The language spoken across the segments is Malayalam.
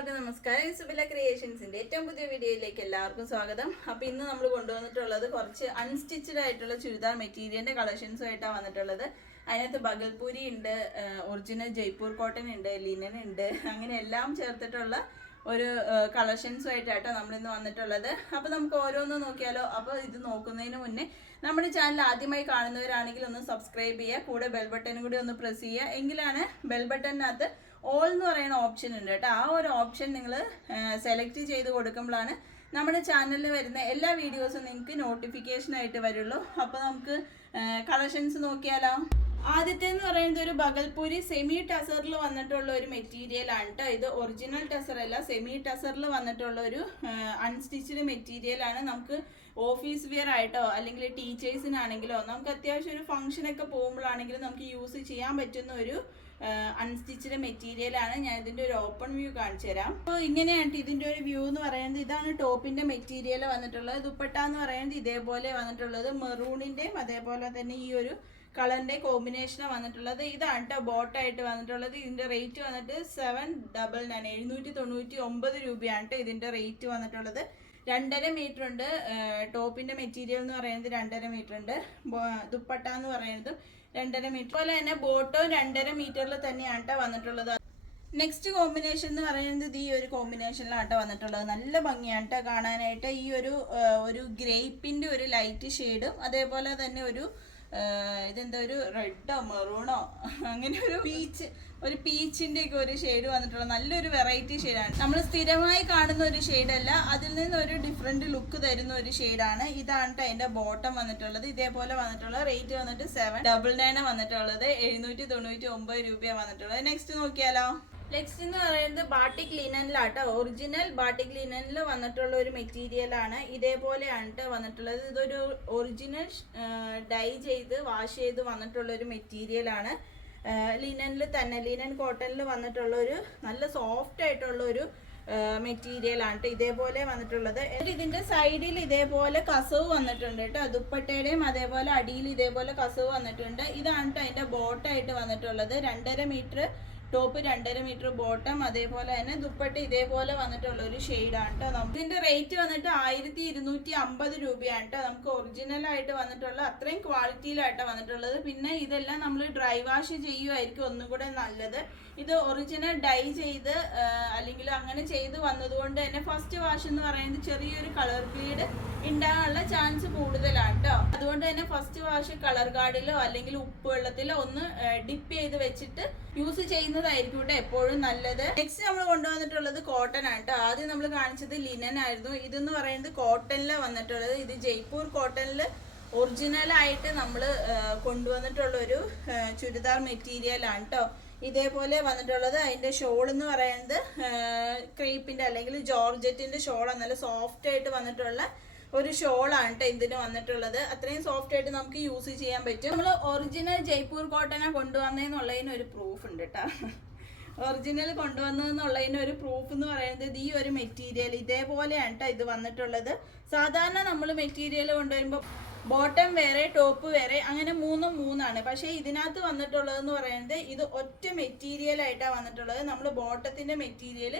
എല്ലാവർക്കും നമസ്കാരം. സുബില ക്രിയേഷൻസിന്റെ ഏറ്റവും പുതിയ വീഡിയോയിലേക്ക് എല്ലാവർക്കും സ്വാഗതം. അപ്പൊ ഇന്ന് നമ്മൾ കൊണ്ടുവന്നിട്ടുള്ളത് കുറച്ച് അൺസ്റ്റിച്ചഡ് ആയിട്ടുള്ള ചുരിദാർ മെറ്റീരിയലിന്റെ കളക്ഷൻസും ആയിട്ടാണ് വന്നിട്ടുള്ളത്. അതിനകത്ത് ബഗൽപൂരി ഉണ്ട്, ഒറിജിനൽ ജയ്പൂർ കോട്ടൺ ഉണ്ട്, ലിനൻ ഉണ്ട്, അങ്ങനെ എല്ലാം ചേർത്തിട്ടുള്ള ഒരു കളക്ഷൻസും ആയിട്ടാട്ടോ നമ്മളിന്ന് വന്നിട്ടുള്ളത്. അപ്പൊ നമുക്ക് ഓരോന്ന് നോക്കിയാലോ. അപ്പൊ ഇത് നോക്കുന്നതിന് മുന്നേ നമ്മുടെ ചാനൽ ആദ്യമായി കാണുന്നവരാണെങ്കിൽ ഒന്ന് സബ്സ്ക്രൈബ് ചെയ്യുക, കൂടെ ബെൽ ബട്ടനും കൂടി ഒന്ന് പ്രസ് ചെയ്യുക. എങ്കിലാണ് ബെൽ ബട്ടണിനകത്ത് ഓൾ എന്ന് പറയുന്ന ഓപ്ഷൻ ഉണ്ട് കേട്ടോ. ആ ഒരു ഓപ്ഷൻ നിങ്ങൾ സെലക്ട് ചെയ്ത് കൊടുക്കുമ്പോഴാണ് നമ്മുടെ ചാനലിൽ വരുന്ന എല്ലാ വീഡിയോസും നിങ്ങൾക്ക് നോട്ടിഫിക്കേഷൻ ആയിട്ട് വരുള്ളൂ. അപ്പോൾ നമുക്ക് കളക്ഷൻസ് നോക്കിയാലോ. ആദ്യത്തെ എന്ന് പറയുന്നത് ഒരു ബഗൽപൂരി സെമി ടസറിൽ വന്നിട്ടുള്ള ഒരു മെറ്റീരിയൽ ആണ് കേട്ടോ. ഇത് ഒറിജിനൽ ടസർ അല്ല, സെമി ടസറിൽ വന്നിട്ടുള്ള ഒരു അൺസ്റ്റിച്ച്ഡ് മെറ്റീരിയൽ ആണ്. നമുക്ക് ഓഫീസ് വെയർ ആയിട്ടോ അല്ലെങ്കിൽ ടീച്ചേഴ്സിനാണെങ്കിലോ നമുക്ക് അത്യാവശ്യം ഒരു ഫംഗ്ഷനൊക്കെ പോകുമ്പോഴാണെങ്കിലും നമുക്ക് യൂസ് ചെയ്യാൻ പറ്റുന്ന ഒരു അൺസ്റ്റിച്ച്ഡ് മെറ്റീരിയൽ ആണ്. ഞാൻ ഇതിന്റെ ഒരു ഓപ്പൺ വ്യൂ കാണിച്ചു തരാം. അപ്പോൾ ഇങ്ങനെയാണ് ഇതിന്റെ ഒരു വ്യൂ എന്ന് പറയുന്നത്. ഇതാണ് ടോപ്പിന്റെ മെറ്റീരിയൽ വന്നിട്ടുള്ളത്. ദുപ്പട്ട എന്ന് പറയുന്നത് ഇതേപോലെ വന്നിട്ടുള്ളത് മെറൂണിന്റെയും അതേപോലെ തന്നെ ഈ ഒരു കളറിന്റെ കോമ്പിനേഷൻ വന്നിട്ടുള്ളത്. ഇതാണ് കേട്ടോ ബോട്ടായിട്ട് വന്നിട്ടുള്ളത്. ഇതിന്റെ റേറ്റ് വന്നിട്ട് 799 799 രൂപയാണ് കേട്ടോ ഇതിന്റെ റേറ്റ് വന്നിട്ടുള്ളത്. 2.5 മീറ്റർ ഉണ്ട്. ടോപ്പിന്റെ മെറ്റീരിയൽ എന്ന് പറയുന്നത് 2.5 മീറ്റർ ഉണ്ട്. ദുപ്പട്ട എന്ന് പറയുന്നത് 2.5 മീറ്റർ. അതുപോലെ തന്നെ ബോട്ടോ 2.5 മീറ്ററിൽ തന്നെയാണ് കേട്ടോ വന്നിട്ടുള്ളത്. നെക്സ്റ്റ് കോമ്പിനേഷൻ എന്ന് പറയുന്നത് ഈ ഒരു കോമ്പിനേഷനിലാണ് വന്നിട്ടുള്ളത്. നല്ല ഭംഗിയാണ് കേട്ടോ കാണാനായിട്ട്. ഈ ഒരു ഗ്രേപ്പിന്റെ ഒരു ലൈറ്റ് ഷെയ്ഡും അതേപോലെ തന്നെ ഒരു ഇതെന്താ ഒരു റെഡോ മെറൂണോ അങ്ങനെ ഒരു പീച്ചിന്റെ ഒക്കെ ഒരു ഷെയ്ഡ് വന്നിട്ടുള്ള നല്ലൊരു വെറൈറ്റി ഷെയ്ഡാണ്. നമ്മൾ സ്ഥിരമായി കാണുന്ന ഒരു ഷെയ്ഡല്ല, അതിൽ നിന്ന് ഒരു ഡിഫറെന്റ് ലുക്ക് തരുന്ന ഒരു ഷെയ്ഡാണ്. ഇതാണ് അതിന്റെ ബോട്ടം വന്നിട്ടുള്ളത്. ഇതേപോലെ വന്നിട്ടുള്ള റേറ്റ് വന്നിട്ട് 799 വന്നിട്ടുള്ളത്. 799 രൂപയാണ് വന്നിട്ടുള്ളത്. നെക്സ്റ്റ് നോക്കിയാലോ. നെക്സ്റ്റ് എന്ന് പറയുന്നത് ബാട്ടിക് ലിനനിലാട്ടോ. ഒറിജിനൽ ബാട്ടിക് ലിനനിൽ വന്നിട്ടുള്ള ഒരു മെറ്റീരിയൽ ആണ്. ഇതേപോലെയാണ് കേട്ടോ വന്നിട്ടുള്ളത്. ഇതൊരു ഒറിജിനൽ ഡൈ ചെയ്ത് വാഷ് ചെയ്ത് വന്നിട്ടുള്ള ഒരു മെറ്റീരിയൽ ആണ്. ലിനനിൽ തന്നെ ലിനൻ കോട്ടണിൽ വന്നിട്ടുള്ള ഒരു നല്ല സോഫ്റ്റ് ആയിട്ടുള്ള ഒരു മെറ്റീരിയൽ ആണ് ഇതേപോലെ വന്നിട്ടുള്ളത്. ഇതിന്റെ സൈഡിൽ ഇതേപോലെ കസവ് വന്നിട്ടുണ്ട് കേട്ടോ. ദുപ്പട്ടയുടെയും അതേപോലെ അടിയിൽ ഇതേപോലെ കസവ് വന്നിട്ടുണ്ട്. ഇതാണ് അതിന്റെ ബോട്ടായിട്ട് വന്നിട്ടുള്ളത്. 2.5 മീറ്റർ ടോപ്പ്, 2.5 മീറ്റർ ബോട്ടം, അതേപോലെ തന്നെ ദുപ്പട്ട ഇതേപോലെ വന്നിട്ടുള്ള ഒരു ഷെയ്ഡാണ് കേട്ടോ. നമുക്ക് ഇതിന്റെ റേറ്റ് വന്നിട്ട് 1250 രൂപയാണ് കേട്ടോ. നമുക്ക് ഒറിജിനൽ ആയിട്ട് വന്നിട്ടുള്ള അത്രയും ക്വാളിറ്റിയിലായിട്ടാണ് വന്നിട്ടുള്ളത്. പിന്നെ ഇതെല്ലാം നമ്മൾ ഡ്രൈ വാഷ് ചെയ്യുമായിരിക്കും ഒന്നും കൂടെ നല്ലത്. ഇത് ഒറിജിനൽ ഡൈ ചെയ്ത് അല്ലെങ്കിൽ അങ്ങനെ ചെയ്ത് വന്നതുകൊണ്ട് തന്നെ ഫസ്റ്റ് വാഷ് എന്ന് പറയുന്നത് ചെറിയൊരു കളർ ബ്ലീഡ് ഉണ്ടാകാനുള്ള ചാൻസ് കൂടുതലാണ് കേട്ടോ. അതുകൊണ്ട് തന്നെ ഫസ്റ്റ് വാഷ് കളർ ഗാർഡിലോ അല്ലെങ്കിൽ ഉപ്പ് വെള്ളത്തിലോ ഒന്ന് ഡിപ്പ് ചെയ്ത് വെച്ചിട്ട് യൂസ് ചെയ്യുന്നതായിരിക്കും കേട്ടോ എപ്പോഴും നല്ലത്. നെക്സ്റ്റ് നമ്മൾ കൊണ്ടുവന്നിട്ടുള്ളത് കോട്ടൺ ആണ് കേട്ടോ. ആദ്യം നമ്മൾ കാണിച്ചത് ലിനൻ ആയിരുന്നു. ഇതെന്ന് പറയുന്നത് കോട്ടണിലാണ് വന്നിട്ടുള്ളത്. ഇത് ജയ്പൂർ കോട്ടണിൽ ഒറിജിനൽ ആയിട്ട് നമ്മൾ കൊണ്ടുവന്നിട്ടുള്ള ഒരു ചുരിദാർ മെറ്റീരിയൽ ആണ് കേട്ടോ. ഇതേപോലെ വന്നിട്ടുള്ളത്. അതിന്റെ ഷോൾ എന്ന് പറയുന്നത് ക്രേപ്പിന്റെ അല്ലെങ്കിൽ ജോർജറ്റിന്റെ ഷോളാണ്. നല്ല സോഫ്റ്റ് ആയിട്ട് വന്നിട്ടുള്ള ഒരു ഷോളാണ് കേട്ടോ ഇതിന് വന്നിട്ടുള്ളത്. അത്രയും സോഫ്റ്റ് ആയിട്ട് നമുക്ക് യൂസ് ചെയ്യാൻ പറ്റും. നമ്മൾ ഒറിജിനൽ ജയ്പൂർ കോട്ടനാ കൊണ്ടുവന്നതെന്നുള്ളതിന് ഒരു പ്രൂഫ് ഉണ്ട് കേട്ടോ. ഒറിജിനൽ കൊണ്ടുവന്നതെന്നുള്ളതിന് ഒരു പ്രൂഫ് എന്ന് പറയുന്നത് ഈ ഒരു മെറ്റീരിയൽ ഇതേപോലെയാണ് കേട്ടോ ഇത് വന്നിട്ടുള്ളത്. സാധാരണ നമ്മൾ മെറ്റീരിയൽ കൊണ്ടുവരുമ്പോൾ ബോട്ടം വേറെ ടോപ്പ് വേറെ അങ്ങനെ മൂന്നാണ്. പക്ഷേ ഇതിനകത്ത് വന്നിട്ടുള്ളതെന്ന് പറയുന്നത് ഇത് ഒറ്റ മെറ്റീരിയൽ ആയിട്ടാണ് വന്നിട്ടുള്ളത്. നമ്മൾ ബോട്ടത്തിന്റെ മെറ്റീരിയൽ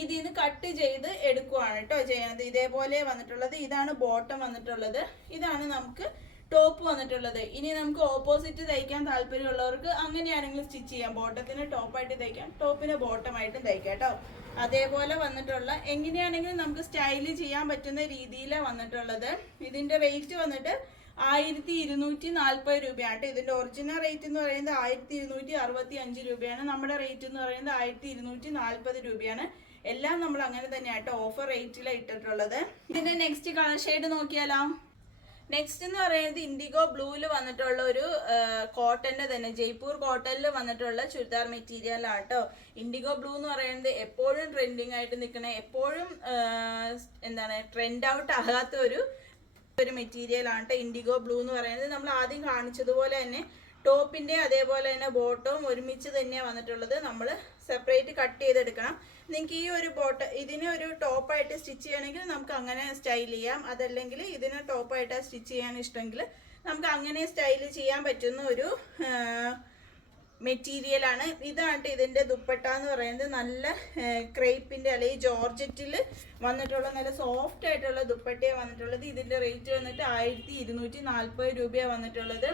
ഇതിൽ നിന്ന് കട്ട് ചെയ്ത് എടുക്കുവാണ് കേട്ടോ ചെയ്യുന്നത്. ഇതേപോലെ വന്നിട്ടുള്ളത്. ഇതാണ് ബോട്ടം വന്നിട്ടുള്ളത്. ഇതാണ് നമുക്ക് ടോപ്പ് വന്നിട്ടുള്ളത്. ഇനി നമുക്ക് ഓപ്പോസിറ്റ് തയ്ക്കാൻ താല്പര്യമുള്ളവർക്ക് അങ്ങനെയാണെങ്കിൽ സ്റ്റിച്ച് ചെയ്യാം. ബോട്ടത്തിന് ടോപ്പായിട്ട് തയ്ക്കാം, ടോപ്പിന് ബോട്ടമായിട്ടും തയ്ക്കാം കേട്ടോ. അതേപോലെ വന്നിട്ടുള്ള എങ്ങനെയാണെങ്കിലും നമുക്ക് സ്റ്റൈല് ചെയ്യാൻ പറ്റുന്ന രീതിയിലാണ് വന്നിട്ടുള്ളത്. ഇതിന്റെ റേറ്റ് വന്നിട്ട് 1240 രൂപയാണ്. ഇതിന്റെ ഒറിജിനൽ റേറ്റ് എന്ന് പറയുന്നത് 1265 രൂപയാണ്. നമ്മുടെ റേറ്റ് എന്ന് പറയുന്നത് 1240 രൂപയാണ്. എല്ലാം നമ്മൾ അങ്ങനെ തന്നെയാട്ടോ ഓഫർ റേറ്റിലാണ് ഇട്ടിട്ടുള്ളത്. ഇതിന്റെ നെക്സ്റ്റ് കളർ ഷെയ്ഡ് നോക്കിയാലോ. നെക്സ്റ്റ് എന്ന് പറയുന്നത് ഇൻഡിഗോ ബ്ലൂവിൽ വന്നിട്ടുള്ള ഒരു കോട്ടന്റെ തന്നെ ജയ്പൂർ കോട്ടണിൽ വന്നിട്ടുള്ള ചുരിദാർ മെറ്റീരിയൽ ആട്ടോ. ഇൻഡിഗോ ബ്ലൂ എന്ന് പറയുന്നത് എപ്പോഴും ട്രെൻഡിങ് ആയിട്ട് നിൽക്കണ, എപ്പോഴും ട്രെൻഡ് ഔട്ട് ആകാത്ത ഒരു മെറ്റീരിയൽ ആണ് ഇൻഡിഗോ ബ്ലൂ എന്ന് പറയുന്നത്. നമ്മൾ ആദ്യം കാണിച്ചതുപോലെ തന്നെ ടോപ്പിന്റെ അതേപോലെ തന്നെ ബോട്ടവും ഒരുമിച്ച് തന്നെയാണ് വന്നിട്ടുള്ളത്. നമ്മൾ സെപ്പറേറ്റ് കട്ട് ചെയ്തെടുക്കണം. നിങ്ങൾക്ക് ഈ ഒരു ഇതിനെ ഒരു ടോപ്പായിട്ട് സ്റ്റിച്ച് ചെയ്യണമെങ്കിൽ നമുക്ക് അങ്ങനെ സ്റ്റൈൽ ചെയ്യാം. അതല്ലെങ്കിൽ ഇതിനെ ടോപ്പായിട്ട് സ്റ്റിച്ച് ചെയ്യാൻ ഇഷ്ടമെങ്കിൽ നമുക്ക് അങ്ങനെ സ്റ്റൈൽ ചെയ്യാൻ പറ്റുന്ന ഒരു മെറ്റീരിയൽ ആണ്. ഇതാണ് ഇതിന്റെ ദുപ്പട്ട എന്ന് പറയുന്നത്. നല്ല ക്രേപ്പിന്റെ അല്ലെങ്കിൽ ജോർജറ്റിൽ വന്നിട്ടുള്ള നല്ല സോഫ്റ്റ് ആയിട്ടുള്ള ദുപ്പട്ടയാണ് വന്നിട്ടുള്ളത്. ഇതിന്റെ റേറ്റ് വന്നിട്ട് 1240 രൂപയാണ് വന്നിട്ടുള്ളത്.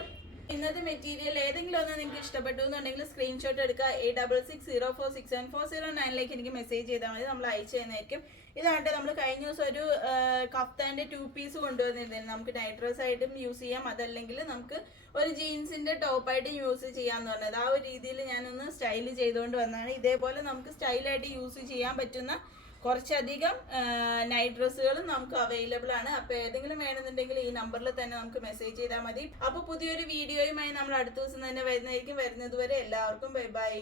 ഇന്നത്തെ മെറ്റീരിയൽ ഏതെങ്കിലും ഒന്ന് നിങ്ങൾക്ക് ഇഷ്ടപ്പെട്ടു എന്നുണ്ടെങ്കിൽ സ്ക്രീൻഷോട്ട് എടുക്കുക. 8660467409 എനിക്ക് മെസ്സേജ് ചെയ്താൽ മതി, നമ്മൾ അയച്ചു തരുന്നതായിരിക്കും. ഇതായിട്ട് നമ്മൾ കഴിഞ്ഞ ദിവസം ഒരു കഫ്താന്റെ 2 പീസ് കൊണ്ടുവന്നിരുന്നു. നമുക്ക് നൈറ്റ് ഡ്രസ് ആയിട്ടും യൂസ് ചെയ്യാം, അതല്ലെങ്കിൽ നമുക്ക് ഒരു ജീൻസിന്റെ ടോപ്പായിട്ട് യൂസ് ചെയ്യാന്ന് പറഞ്ഞത്. ആ ഒരു രീതിയിൽ ഞാനൊന്ന് സ്റ്റൈൽ ചെയ്തുകൊണ്ട് വന്നതാണ്. ഇതേപോലെ നമുക്ക് സ്റ്റൈലായിട്ട് യൂസ് ചെയ്യാൻ പറ്റുന്ന കുറച്ചധികം നൈറ്റ് ഡ്രസ്സുകളും നമുക്ക് അവൈലബിൾ ആണ്. അപ്പോൾ ഏതെങ്കിലും വേണമെന്നുണ്ടെങ്കിൽ ഈ നമ്പറിൽ തന്നെ നമുക്ക് മെസ്സേജ് ചെയ്താൽ മതി. അപ്പോൾ പുതിയൊരു വീഡിയോയുമായി നമ്മൾ അടുത്ത ദിവസം തന്നെ വരുന്നതായിരിക്കും. വരുന്നത് വരെ എല്ലാവർക്കും ബൈ ബൈ.